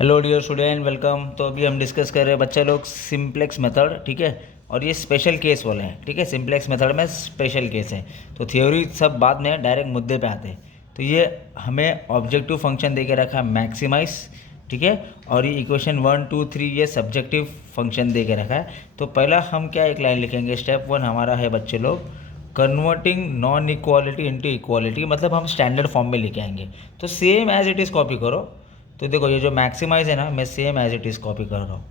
Hello dear student, welcome. तो अभी हम डिस्कस कर रहे हैं बच्चा लोग सिंप्लेक्स मेथड, ठीक है। और ये स्पेशल केस वाले हैं, ठीक है। सिंप्लेक्स मेथड में स्पेशल केस है, तो थ्योरी सब बाद में डायरेक्ट मुद्दे पे आते हैं। तो ये हमें ऑब्जेक्टिव फंक्शन दे के रखा है मैक्सिमाइज, ठीक है। और ये इक्वेशन 1 2 3 ये सब्जेक्टिव फंक्शन दे के रखा है। तो पहला हम क्या एक लाइन लिखेंगे, स्टेप 1 हमारा है बच्चे लोग converting non equality into equality, मतलब हम स्टैंडर्ड फॉर्म में लेके आएंगे। तो same as it is copy करो। तो देखो ये जो मैक्सिमाइज है ना, मैं same as it is copy कर रहा हूँ,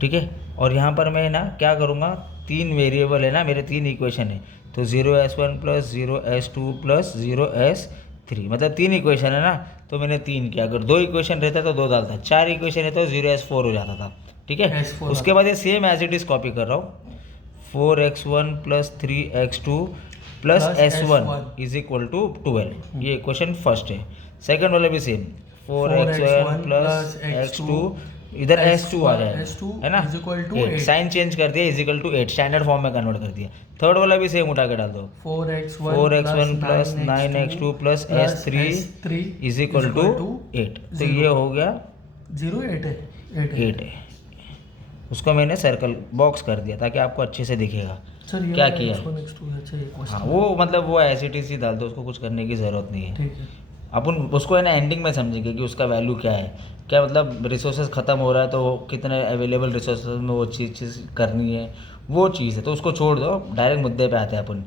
ठीक है। और यहाँ पर मैं ना क्या करूँगा, तीन वेरिएबल है ना, मेरे तीन इक्वेशन है। तो 0s1 plus 0s2 plus 0s3, मतलब तीन इक्वेशन है ना। तो मैंने तीन किया, अगर दो इक्वेशन रहता तो दो डालता, चार इक्वेशन है तो 0s4 हो जाता था, ठीक है। उसके बाद ये same as it is copy कर रहा हूँ, 4x1 plus 3x2 plus s1 is equal to 12। ये इक्वेशन फर्स्ट है। सेकंड वाला भी सेम, 4x1 प्लस x2, इधर s2 आ जाएगा, है ना। साइन चेंज कर दिया, is equal to 8, standard form में कन्वर्ट कर दिया। थर्ड वाला भी सेम उठा के डाल दो, 4x1 plus 9x2 plus s3 is equal to 8। तो ये हो गया 8 है। उसको मैंने सर्कल बॉक्स कर दिया ताकि आपको अच्छे से दिखेगा क्या किया है। हाँ, वो मतलब वो एज इट इज ही डाल दो, उसको कुछ करने की ज़रूरत नहीं है। अपन उसको है ना एंडिंग में समझेंगे कि उसका वैल्यू क्या है, क्या मतलब रिसोर्सेज ख़त्म हो रहा है तो कितने अवेलेबल रिसोर्सेज में वो चीज़ करनी है, वो चीज़ है। तो उसको छोड़ दो, डायरेक्ट मुद्दे पे आते हैं अपन।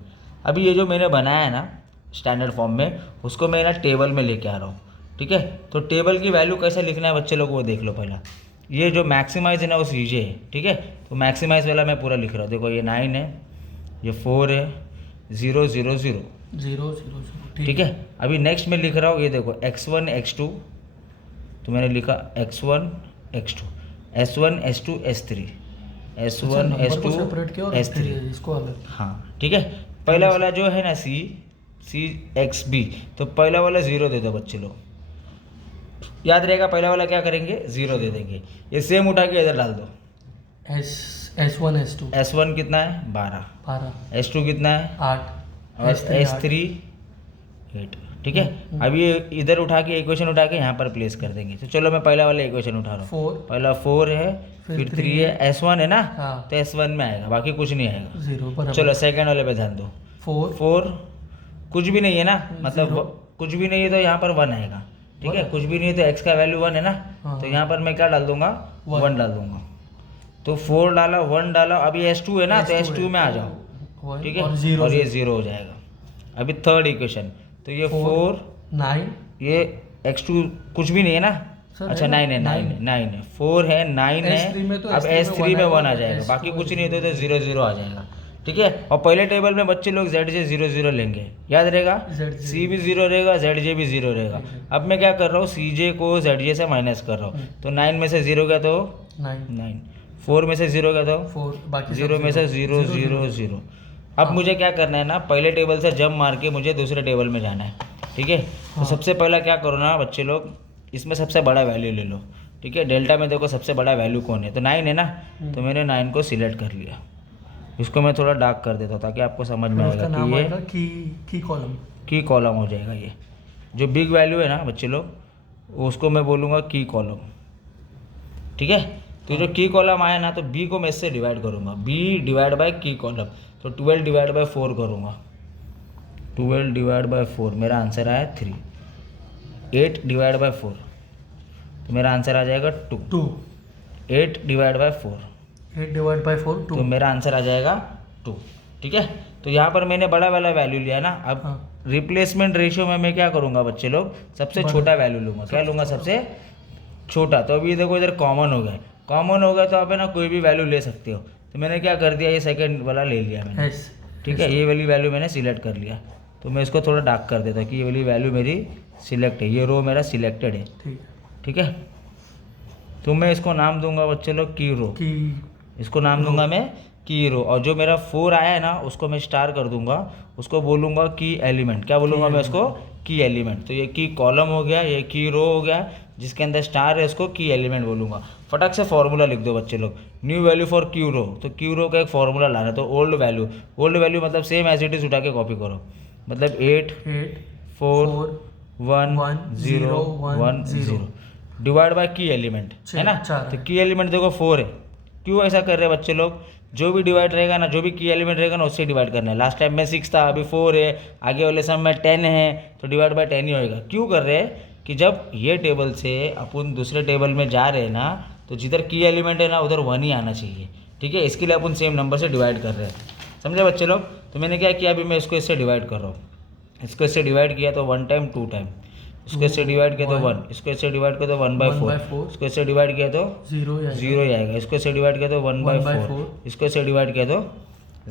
अभी ये जो मैंने बनाया है ना स्टैंडर्ड फॉर्म में, उसको मैं ना टेबल में लेके आ रहा हूँ, ठीक है। तो टेबल की वैल्यू कैसे लिखना है बच्चे लोग वो देख लो पहला। ये जो मैक्सिमाइज है ना वो सीजे है, ठीक है। तो मैक्सिमाइज वाला मैं पूरा लिख रहा हूँ। देखो ये 9 है, ये 4 है, 0 0 0 0 0, ठीक है। अभी नेक्स्ट में लिख रहा हूँ, ये देखो x1 x2, तो मैंने लिखा x1 x2, s1 s2 s3, s1 s2 s3, इसको अलग। हाँ, ठीक है। पहला वाला जो है ना सी एक्स बी, तो पहला वाला 0 दे दो बच्चे लोग, याद रहेगा। पहला वाला क्या करेंगे, 0 दे देंगे। ये सेम उठा के इधर डाल दो, s1 कितना है 12, s2 कितना है 8 और s3 8, ठीक है। अभी इधर उठा के इक्वेशन उठा के यहाँ पर प्लेस कर देंगे। तो चलो मैं पहला वाला इक्वेशन उठा रहा हूँ। पहला 4 है, फिर 3 है, s1 है ना। तो s1 में आएगा, बाकी कुछ नहीं आएगा। चलो सेकंड वाले पे ध्यान दो, 4 कुछ भी नहीं है ना, मतलब कुछ भी नहीं है तो यहाँ पर 1 आएगा, ठीक है। कुछ भी नहीं है तो x का वैल्यू 1 है ना। तो यहाँ पर मैं क्या डाल दूंगा, 1 डाल दूंगा। तो 4 डाला, 1 डाला, अभी s2 है ना, तो s2 में आ जाओ, ठीक है। और ये 0 हो जाएगा। अभी थर्ड इक्वेशन, तो ये 4 9, ये x2 कुछ भी नहीं है ना। अच्छा 9 है, 9 है, 4 है, 9 है। अब s3 में 1 आ जाएगा, बाकी कुछ नहीं तो 0 0 आ जाएगा, ठीक है। और पहले टेबल में बच्चे लोग zj 0 0 लेंगे, याद रहेगा। c भी 0 रहेगा, zj भी 0 रहेगा। अब मैं क्या कर रहा हूँ, cj को zj से माइनस कर रहा हूँ। तो 9 में से 0 गया तो 9, 4 में से 0 गया तो 4, 0 में से 0 0 0। अब मुझे क्या करना है ना, पहले टेबल से जंप मार के मुझे दूसरे टेबल में जाना है, ठीक है। तो सबसे पहला क्या करो ना बच्चे लोग, इसमें सबसे बड़ा वैल्यू ले लो, ठीक है। डेल्टा में देखो सबसे बड़ा वैल्यू कौन है, तो 9 है ना। तो मैंने 9 को सिलेक्ट कर लिया। इसको मैं थोड़ा डार्क कर देता हूँ ताकि आपको समझ में आएगा कि ये की कॉलम हो जाएगा। ये जो बिग वैल्यू है ना बच्चे लोग, उसको मैं बोलूँगा की कॉलम, ठीक है। तो जो की कॉलम आया ना, तो बी को मैं इससे डिवाइड करूँगा, बी डिवाइड बाय की कॉलम। तो 12 डिवाइड बाय 4 करूँगा, 12 डिवाइड बाय 4, मेरा आंसर आया 3। 8 डिवाइड बाय 4, तो मेरा आंसर आ जाएगा 2। 8 डिवाइड बाय 4, 8 डिवाइड बाय 4 2, तो मेरा आंसर आ जाएगा 2, ठीक है। तो यहाँ पर मैंने बड़ा वाला वैल्यू लिया ना। अब रिप्लेसमेंट रेशियो में मैं क्या करूँगा बच्चे लोग, सबसे छोटा वैल्यू लूँगा। क्या लूँगा, सबसे छोटा। तो अभी देखो इधर कॉमन हो गया, कॉमन हो गया तो आप है ना कोई भी वैल्यू ले सकते हो। तो मैंने क्या कर दिया, ये सेकंड वाला ले लिया मैंने, ठीक है। ये वाली वैल्यू मैंने सिलेक्ट कर लिया। तो मैं इसको थोड़ा डार्क कर देता कि ये वाली वैल्यू मेरी सिलेक्ट है, ये रो मेरा सिलेक्टेड है, ठीक है। तो मैं इसको नाम दूंगा बच्चे लोग की रो, इसको नाम दूंगा मैं की रो। और जो मेरा 4 आया है ना, उसको मैं स्टार कर दूंगा, उसको बोलूँगा की एलिमेंट। क्या बोलूँगा मैं उसको, की एलिमेंट। तो ये की कॉलम हो गया, ये की रो हो गया, जिसके अंदर स्टार है उसको की एलिमेंट बोलूँगा। फटाक से फॉर्मूला लिख दो बच्चे लोग, new value for Q rho. तो क्यू रो का एक फॉर्मूला लाना है। तो ओल्ड वैल्यू मतलब सेम एज इट इज उठा के कॉपी करो, मतलब 8 4 1 0 1 0। डिवाइड बाय की एलिमेंट, है ना। तो की एलिमेंट देखो 4 है। क्यों ऐसा कर रहे हैं बच्चे लोग, जो भी डिवाइड रहेगा ना, जो भी की एलिमेंट रहेगा ना, उससे डिवाइड करना है। लास्ट टाइम में 6 था, अभी 4 है, आगे वाले सम में 10 है, तो डिवाइड बाय 10 ही होएगा। क्यों कर रहे हैं कि जब ये टेबल से अपन दूसरे टेबल में जा रहे हैं ना, तो जिधर की एलिमेंट है ना उधर 1 ही आना चाहिए, ठीक है। इसके लिए अपन सेम नंबर से डिवाइड कर रहे हैं, समझे बच्चे लोग। तो मैंने क्या किया, अभी मैं इसको इससे डिवाइड कर रहा हूँ। इसको इससे डिवाइड किया तो 1 टाइम 2 टाइम, इसको इससे डिवाइड किया तो 1, इसको इससे डिवाइड किया तो 1/4, इसको इससे डिवाइड किया तो 0 ही आएगा, इसको इससे डिवाइड किया तो 1/4, इसको इससे डिवाइड किया तो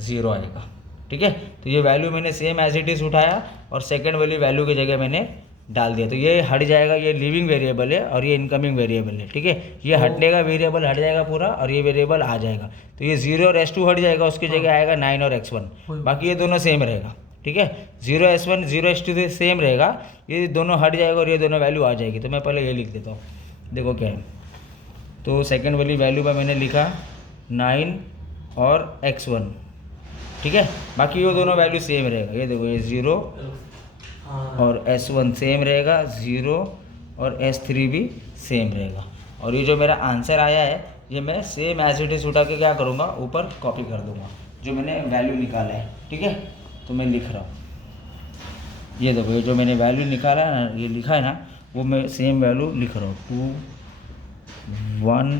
0 आएगा, ठीक है। तो ये वैल्यू मैंने सेम एज इट इज़ उठाया और सेकंड वाली वैल्यू की जगह मैंने डाल दिया। तो ये हट जाएगा, ये लिविंग वेरिएबल है और ये इनकमिंग वेरिएबल है, ठीक है। ये हटने का वेरिएबल हट जाएगा पूरा और ये वेरिएबल आ जाएगा। तो ये 0 और S2 हट जाएगा, उसकी जगह आएगा 9 और X1, बाकी ये दोनों सेम रहेगा, ठीक है। 0 S1 0 S2 सेम रहेगा, ये दोनों हट जाएगा और ये दोनों वैल्यू आ जाएगी। तो मैं पहले ये लिख देता हूँ, देखो क्या है। तो सेकंड वाली वैल्यू पर मैंने लिखा 9 और X1, ठीक है। बाकी ये दोनों वैल्यू सेम रहेगा, ये देखो, ये 0 और S1 सेम रहेगा, 0 और S3 भी सेम रहेगा। और ये जो मेरा आंसर आया है, ये मैं सेम एज इट इज़ उठा के क्या करूँगा, ऊपर कॉपी कर दूँगा जो मैंने वैल्यू निकाला है, ठीक है। तो मैं लिख रहा हूँ, ये देखो, ये जो मैंने वैल्यू निकाला है ना, ये लिखा है ना, वो मैं सेम वैल्यू लिख रहा हूँ। 2 1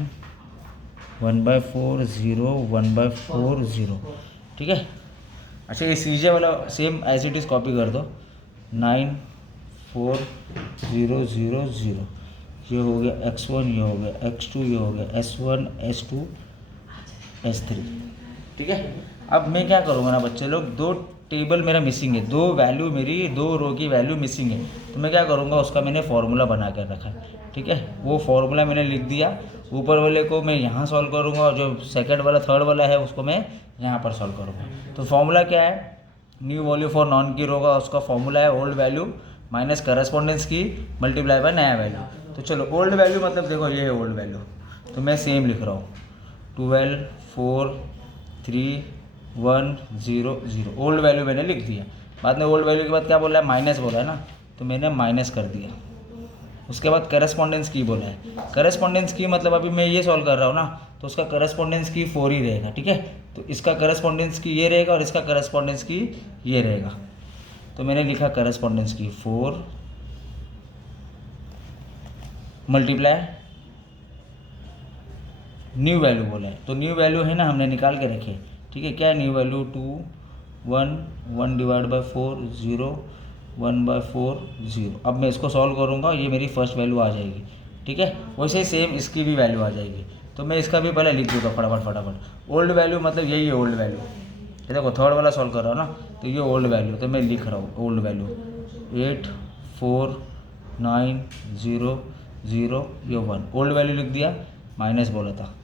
1/4 0 1/4 0, ठीक है। अच्छा, ये CJ वाला same as it is copy कर दो। 9 4 0 0 0, ये हो गया X1, ये हो गया X2, ये हो गया S1 S2 S3, ठीक है। अब मैं क्या करूँगा ना बच्चे लोग, दो टेबल मेरा मिसिंग है, दो वैल्यू मेरी, 2 रो की वैल्यू मिसिंग है। तो मैं क्या करूँगा, उसका मैंने फार्मूला बना कर रखा है, ठीक है। वो फार्मूला मैंने लिख दिया, ऊपर वाले को मैं यहाँ सॉल्व करूँगा और जो सेकंड वाला थर्ड वाला है उसको मैं यहाँ पर सॉल्व करूँगा। तो फार्मूला क्या है, न्यू वैल्यू फॉर नॉन की रो का उसका फॉर्मूला है ओल्ड वैल्यू माइनस करस्पॉन्डेंस की मल्टीप्लाई बाय नया वैल्यू। तो चलो, ओल्ड वैल्यू मतलब देखो ये है ओल्ड वैल्यू, तो मैं सेम लिख रहा हूँ 12 4 3 1 0 0, ओल्ड वैल्यू मैंने लिख दिया। बाद में ओल्ड वैल्यू के बाद क्या बोला है, माइनस बोला है ना, तो मैंने माइनस कर दिया। उसके बाद करस्पॉन्डेंस की बोला है, करस्पॉन्डेंस की मतलब अभी मैं ये सॉल्व कर रहा हूँ ना, तो उसका करस्पॉन्डेंस की 4 ही रहेगा, ठीक है। तो इसका करस्पॉन्डेंस की ये रहेगा और इसका करस्पॉन्डेंस की ये रहेगा। तो मैंने लिखा करस्पॉन्डेंस की 4 मल्टीप्लाई न्यू वैल्यू बोला है, तो न्यू वैल्यू है ना, हमने निकाल के रखे, ठीक है। क्या है न्यू वैल्यू, 2 1 1 डिवाइड बाय 4 0 1/4 0। अब मैं इसको सॉल्व करूँगा, ये मेरी फर्स्ट वैल्यू आ जाएगी, ठीक है। वैसे ही सेम इसकी भी वैल्यू आ जाएगी। तो मैं इसका भी पहले लिख दूँगा फटाफट। ओल्ड वैल्यू मतलब यही है ओल्ड वैल्यू, ये देखो थर्ड वाला सॉल्व कर रहा हूँ ना, तो ये ओल्ड वैल्यू, तो मैं लिख रहा हूँ ओल्ड वैल्यू 8 4 9 0 0 ये 1, ओल्ड वैल्यू लिख दिया, माइनस बोला था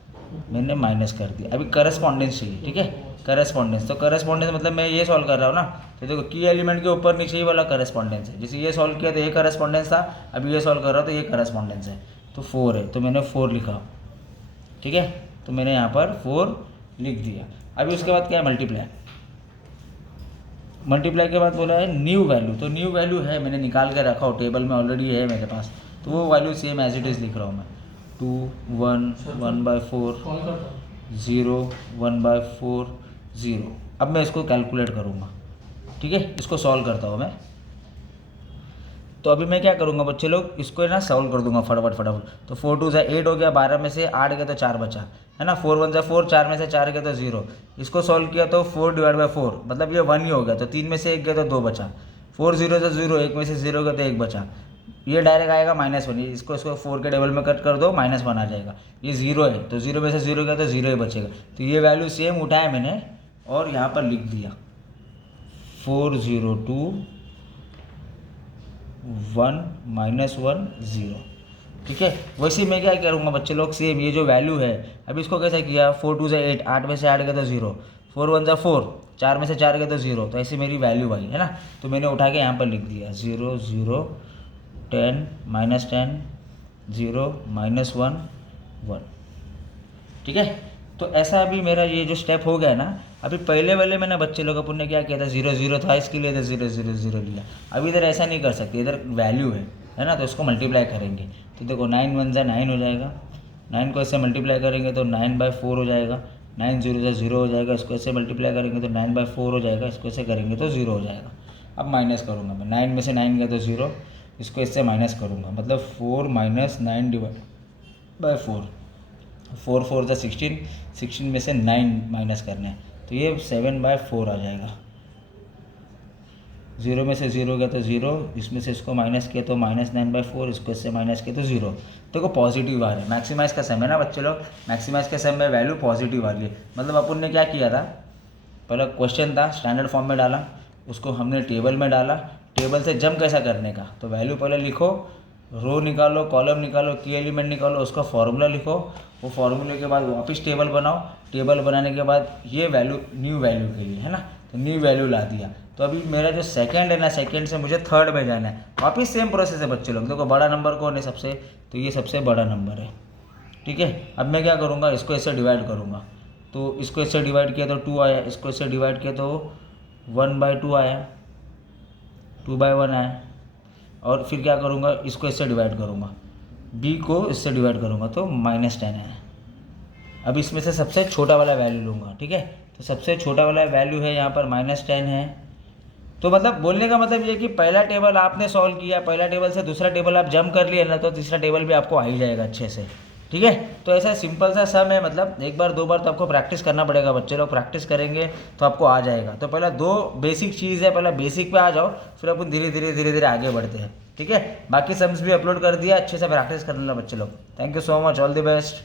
मैंने, माइनस कर दिया। अभी करस्पॉन्डेंस चाहिए, ठीक है, करस्पॉन्डेंस। तो करस्पॉन्डेंस मतलब मैं ये सॉल्व कर रहा हूँ ना, तो देखो की एलिमेंट के ऊपर नीचे ही वाला करस्पॉन्डेंस है। जैसे ये सॉल्व किया तो ये करस्पॉन्डेंस था, अभी ये सॉल्व कर रहा हूँ तो ये करस्पॉन्डेंस है। तो 4 है, तो मैंने 4 लिखा, ठीक है। तो मैंने यहाँ पर 4 लिख दिया। अभी उसके बाद क्या है, मल्टीप्लाई। मल्टीप्लाई के बाद बोला है न्यू वैल्यू, तो न्यू वैल्यू है, मैंने निकाल के रखा हो, टेबल में ऑलरेडी है मेरे पास, तो वो value same as it is लिख रहा हूँ मैं। 2 1 1/4 0 1/4 0। अब मैं इसको कैलकुलेट करूँगा, ठीक है, इसको सॉल्व करता हूँ मैं। तो अभी मैं क्या करूँगा बच्चे लोग, इसको ना सॉल्व कर दूंगा फटाफट। तो 4 2 8 हो गया, 12 में से 8 गया तो 4 बचा, है ना। 4 1 4, 4 में से 4 गया तो 0। इसको सॉल्व किया तो 4 डिवाइड बाय 4 मतलब ये 1 ही हो गया, तो 3 में से 1 गया तो 2 बचा। 4 0 तो 0, 1 में से 0 गया तो 1 बचा। ये डायरेक्ट आएगा -1, इसको 4 के टेबल में कट कर दो, -1 आ जाएगा। ये 0 है, तो 0 में से 0 गया तो 0 ही बचेगा। तो ये वैल्यू सेम उठाया मैंने और यहाँ पर लिख दिया 402 1 -1 0, ठीक है। वैसे मैं क्या करूँगा बच्चे लोग, सेम ये जो वैल्यू है, अभी इसको कैसे किया, 4 2 8, 8 में से 8 गया तो 0, 4 1 4, 4 में से 4 गया तो 0, तो ऐसी मेरी वैल्यू आई, है ना। तो मैंने उठा के यहाँ पर लिख दिया 0 0 10 -10 0 -1 1, ठीक है। तो ऐसा अभी मेरा ये जो स्टेप हो गया ना, अभी पहले वाले मैंने बच्चे लोग अपन ने क्या किया था, 0 0 था, इसके लिए 0 0 0 लिया। अभी इधर ऐसा नहीं कर सकते, इधर वैल्यू है ना, तो उसको मल्टीप्लाई करेंगे। तो देखो 9 1 9 हो जाएगा, 9 को इससे मल्टीप्लाई करेंगे तो 9/4 हो जाएगा, 9 0 0 हो जाएगा, इसको ऐसे मल्टीप्लाई करेंगे तो 9/4 हो जाएगा, इसको ऐसे करेंगे तो 0 हो जाएगा। अब माइनस करूँगा मैं, 9 में से 9 गया तो 0, इसको इससे माइनस करूँगा, मतलब 4 - 9 / 4, 4 4 16, 16 में से 9 माइनस करने हैं तो ये 7/4 आ जाएगा। 0 में से 0 गया तो 0, इसमें से इसको माइनस किया तो -9/4, इसको इससे माइनस किया तो 0। देखो पॉजिटिव आ रहा है, मैक्सिमाइज का सम है ना बच्चे लोग, मैक्सिमाइज के सम में वैल्यू पॉजिटिव आ रही है। मतलब अपन ने क्या किया था, पहला क्वेश्चन था स्टैंडर्ड फॉर्म में डाला, उसको हमने टेबल में डाला, टेबल से जम कैसा करने का, तो वैल्यू पहले लिखो, रो निकालो, कॉलम निकालो, की एलिमेंट निकालो, उसका फॉर्मूला लिखो, वो फॉर्मूले के बाद वापस टेबल बनाओ, टेबल बनाने के बाद ये वैल्यू न्यू वैल्यू के लिए है ना, तो न्यू वैल्यू ला दिया। तो अभी मेरा जो सेकंड है ना, सेकंड से मुझे थर्ड में जाना है, वापस सेम प्रोसेस है बच्चे लोग। देखो बड़ा नंबर कौन है सबसे, तो ये सबसे बड़ा नंबर है, ठीक है। अब मैं क्या करूँगा, इसको ऐसे डिवाइड करूँगा, तो इसको इससे डिवाइड किया तो 2 आया, इसको इससे डिवाइड किया तो 1/2 आया, 2/1 आया। और फिर क्या करूँगा, इसको इससे डिवाइड करूँगा, b को इससे डिवाइड करूँगा तो -10 आया। अब इसमें से सबसे छोटा वाला वैल्यू लूँगा, ठीक है। तो सबसे छोटा वाला वैल्यू है यहाँ पर -10 है। तो मतलब बोलने का मतलब ये कि पहला टेबल आपने सॉल्व किया, पहला टेबल से दूसरा टेबल आप जंप कर लिए ना, तो तीसरा टेबल भी आपको आ ही जाएगा अच्छे से, ठीक है। तो ऐसा सिंपल सा सम है, मतलब एक बार 2 बार तो आपको प्रैक्टिस करना पड़ेगा, बच्चे लोग प्रैक्टिस करेंगे तो आपको आ जाएगा। तो पहला 2 बेसिक चीज़ है, पहला बेसिक पे आ जाओ, फिर अपन धीरे धीरे आगे बढ़ते हैं, ठीक है। बाकी सम्स भी अपलोड कर दिया, अच्छे से प्रैक्टिस कर लेना बच्चे लोग। Thank you so much, all the best.